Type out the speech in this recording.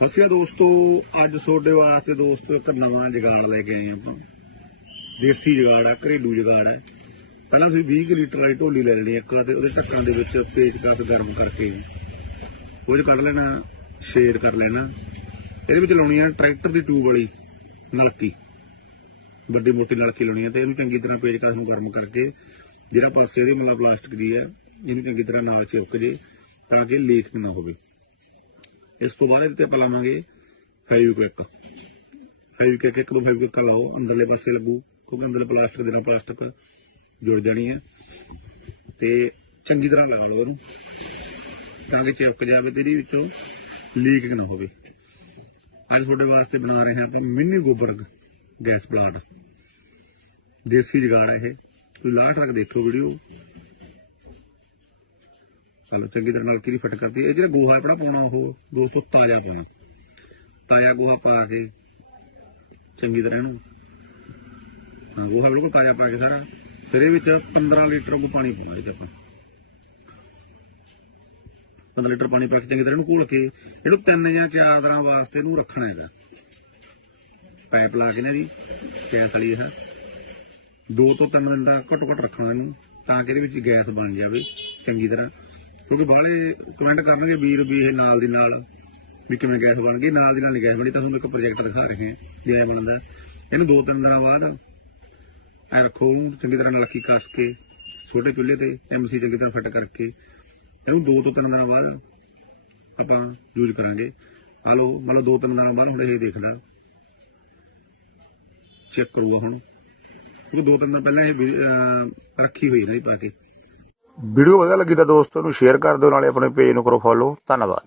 ਫਸਿਆ ਦੋਸਤੋ, ਅੱਜ ਤੁਹਾਡੇ ਵਾਸਤੇ ਦੋਸਤੋ ਇੱਕ ਨਵਾਂ ਜਗਾੜ ਲੈ ਕੇ ਆਏ ਆਪਾਂ। ਦੇਸੀ ਜਗਾੜ ਆ, ਘਰੇਲੂ ਜਗਾੜ ਹੈ ਪਹਿਲਾਂ ਤੁਸੀਂ 20 ਕੁ ਲੀਟਰ ਵਾਲੀ ਢੋਲੀ ਲੈ ਲੈਣੀ ਇੱਕ ਤੇ ਉਹਦੇ ਢੱਕਣ ਦੇ ਵਿੱਚ ਪੇਚਕਸ ਗਰਮ ਕਰਕੇ। ਉਹ ਕੱਢ ਲੈਣਾ, ਸ਼ੇਰ ਕਰ ਲੈਣਾ। ਇਹਦੇ ਵਿੱਚ ਲਾਉਣੀ ਆ ਟਰੈਕਟਰ ਦੀ ਟਿਊਬ ਵਾਲੀ ਨਲਕੀ। ਵੱਡੀ ਮੋਟੀ ਨਲਕੀ ਲਾਉਣੀ ਆ ਤੇ ਇਹਨੂੰ ਚੰਗੀ ਤਰ੍ਹਾਂ ਪੇਚਕਸ ਨੂੰ ਗਰਮ ਕਰਕੇ, ਜਿਹੜਾ ਪਾਸੇ ਇਹਦੇ ਮਤਲਬ ਪਲਾਸਟਿਕ ਦੀ ਹੈ, ਇਹਨੂੰ ਚੰਗੀ ਤਰ੍ਹਾਂ ਨਾਲ ਚਿਪਕ ਜੇ, ਤਾਂ ਕਿ ਲੀਕ ਨਾ ਹੋਵੇ। ਇਸ ਤੋਂ ਬਾਅਦ ਇਹਦੇ ਤੇ ਆਪਾਂ ਲਾਵਾਂਗੇ ਫੈਵਿਕਵਿਕ ਫੈਵਿਕਵਿਕ ਇੱਕ ਦੋ ਫੈਵਿਕਵਿਕ ਲਾਓ, ਅੰਦਰਲੇ ਪਾਸੇ ਲੱਗੂ, ਕਿਉਂਕਿ ਅੰਦਰਲੇ ਪਲਾਸਟਿਕ ਦੇ ਨਾਲ ਪਲਾਸਟਿਕ ਜੁੜ ਜਾਣੀ ਹੈ ਤੇ ਚੰਗੀ ਤਰ੍ਹਾਂ ਲਗਾ ਲਓ ਉਹਨੂੰ ਤਾਂ ਕਿ ਚਿਪਕ ਜਾਵੇ ਤੇ ਇਹਦੇ ਵਿੱਚੋਂ ਲੀਕ ਨਾ ਹੋਵੇ। ਅੱਜ ਤੁਹਾਡੇ ਵਾਸਤੇ ਬਣਾ ਰਹੇ ਹਾਂ ਆਪਾਂ ਮਿੰਨੀ ਗੋਬਰ ਗੈਸ ਪਲਾਂਟ ਦੇਸੀ ਜਗਾੜ ਹੈ ਇਹ। ਤੁਸੀਂ ਲਾਸਟ ਤੱਕ ਦੇਖੋ ਵੀਡੀਓ ਚਲੋ ਚੰਗੀ ਤਰ੍ਹਾਂ ਨਲਕੀ ਦੀ ਫਿੱਟ ਕਰਦੀ ਇਹ ਜਿਹੜਾ ਗੋਹਾ ਆਪਣਾ ਪਾਉਣਾ ਉਹ ਦੋਸਤੋ ਤਾਜ਼ਾ ਪਾਉਣਾ। ਤਾਜ਼ਾ ਗੋਹਾ ਪਾ ਕੇ ਚੰਗੀ ਤਰ੍ਹਾਂ ਇਹਨੂੰ ਹਾਂ, ਗੋਹਾ ਬਿਲਕੁਲ ਤਾਜ਼ਾ ਪਾ ਕੇ ਸਾਰਾ। ਫਿਰ ਇਹ ਵਿੱਚ 15 ਲੀਟਰ ਕੋ ਪਾਣੀ ਪਾਉਣਾ ਇਹਦੇ ਆਪਾਂ। 15 ਲੀਟਰ ਪਾਣੀ ਪਾ ਕੇ ਚੰਗੀ ਤਰ੍ਹਾਂ ਇਹਨੂੰ ਘੋਲ ਕੇ ਇਹਨੂੰ ਤਿੰਨ ਜਾਂ ਚਾਰ ਦਿਨਾਂ ਵਾਸਤੇ ਇਹਨੂੰ ਰੱਖਣਾ ਹੈਗਾ। ਪਾਈਪ ਲਾ ਕੇ ਨਾ ਜੀ ਗੈਸ ਵਾਲੀ ਇਹ। ਦੋ ਤੋਂ ਤਿੰਨ ਦਿਨ ਦਾ ਘੱਟੋ ਘੱਟ ਰੱਖਣਾ ਇਹਨੂੰ, ਤਾਂ ਕਿ ਇਹਦੇ ਵਿੱਚ ਗੈਸ ਬਣ ਜਾਵੇ ਚੰਗੀ ਤਰ੍ਹਾਂ। ਕਿਉਂਕਿ ਬਾਹਲੇ ਕਮੈਂਟ ਕਰਨਗੇ ਵੀਰ ਵੀ ਇਹ ਨਾਲ ਦੀ ਨਾਲ ਵੀ ਕਿਵੇਂ ਗੈਸ ਬਣ ਗਈ ਨਾਲ ਦੀ ਨਾਲ ਨਹੀਂ ਗੈਸ ਬਣੀ ਤੁਹਾਨੂੰ ਇੱਕ ਪ੍ਰੋਜੈਕਟ ਦਿਖਾ ਰਹੇ ਹਾਂ, ਜੇ ਬਣਦਾ। ਇਹਨੂੰ ਦੋ ਤਿੰਨ ਦਿਨਾਂ ਬਾਅਦ ਐ ਰੱਖੋ ਉਹਨੂੰ, ਚੰਗੀ ਤਰ੍ਹਾਂ ਨਲਕੀ ਕੱਸ ਕੇ, ਛੋਟੇ ਚੁੱਲ੍ਹੇ ਤੇ ਐਮਸੀ ਚੰਗੀ ਤਰ੍ਹਾਂ ਫਿੱਟ ਕਰਕੇ, ਇਹਨੂੰ ਦੋ ਤੋਂ ਤਿੰਨ ਦਿਨਾਂ ਬਾਅਦ ਆਪਾਂ ਯੂਜ਼ ਕਰਾਂਗੇ। ਆ ਲਓ, ਮੰਨ ਦੋ ਤਿੰਨ ਦਿਨਾਂ ਬਾਅਦ ਹੁਣ ਇਹ ਦੇਖਦਾ ਚੈੱਕ ਕਰੂਗਾ ਹੁਣ। ਕਿਉਂਕਿ ਦੋ ਤਿੰਨ ਦਿਨ ਪਹਿਲਾਂ ਇਹ ਰੱਖੀ ਹੋਈ ਨਹੀਂ ਪਾ ਕੇ। ਵੀਡੀਓ ਵਧੀਆ ਲੱਗੀ ਤਾਂ ਦੋਸਤੋ ਨੂੰ ਸ਼ੇਅਰ ਕਰ ਦਿਓ, ਨਾਲੇ ਆਪਣੇ ਪੇਜ ਨੂੰ ਕਰੋ ਫੋਲੋ ਧੰਨਵਾਦ।